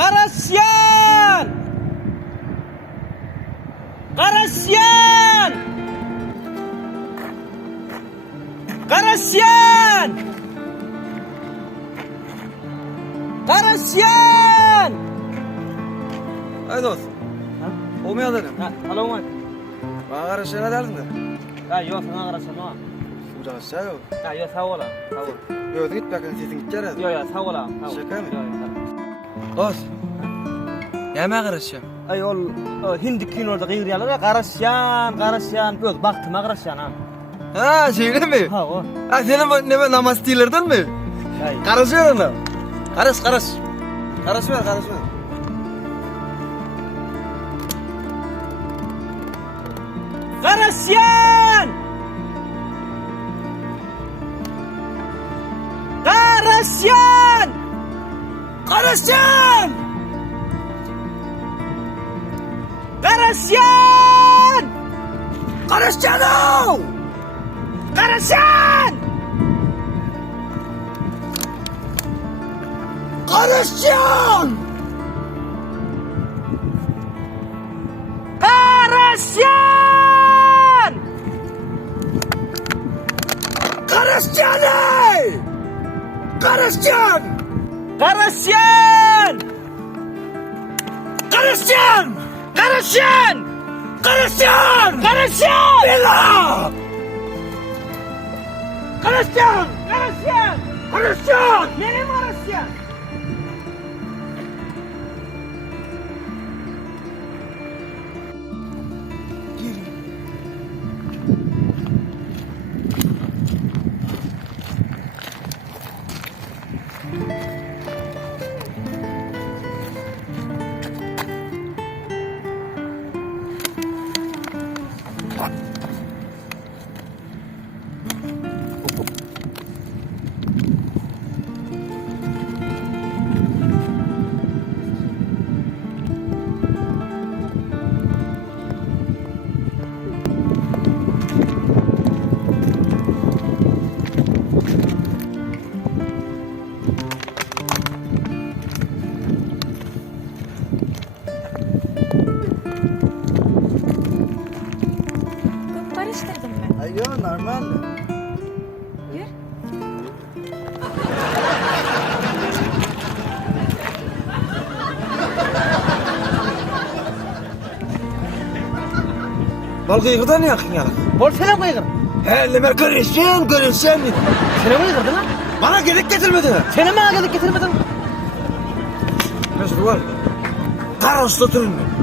Karasyan! Karasyan! Karasyan! Karasyan! Hay dost. Ha? Olmayalım. Ha, alo. Bana karşı ne derdin de? Ha, yok sana Karasyan o. Uca aşağı yok. Ha, yok sağ ol. Sağ ol. Yok git bakın sesin gidecek herhalde. Yok sağ ol. Şaka mı? Yok. Dost. Yeme karışacağım. Ay ol Hindi kinoda gıyriyalar Karasyan. Yok baktım Karasyan ha. Ha şeyle mi? Ha o. Ha senin ne namaz değillerden mi? Hay. Karışıyor ona. Karış. Karış ver. Karasyan! Karasyan! Karasyan! Karasyan! Karasyan! Karasyan! Karasyan! Karasyan! Karasyan! Karasyan! Karasyan! Karasyan! Karasyan! Karasyan! Karasyan! Bela! Karasyan! Karasyan! Karasyan! Benim Karasyan! Çok karıştırdın mı? Ay yok normal. Yürü. Bal kıyıkıdan yakın ya. Bol selam koyuyor. He leme karışacağım. Seni koyuyor lan. Bana gerek getirmedi. Seni bana gelip getirmedin. Mesut var. Karasla durun.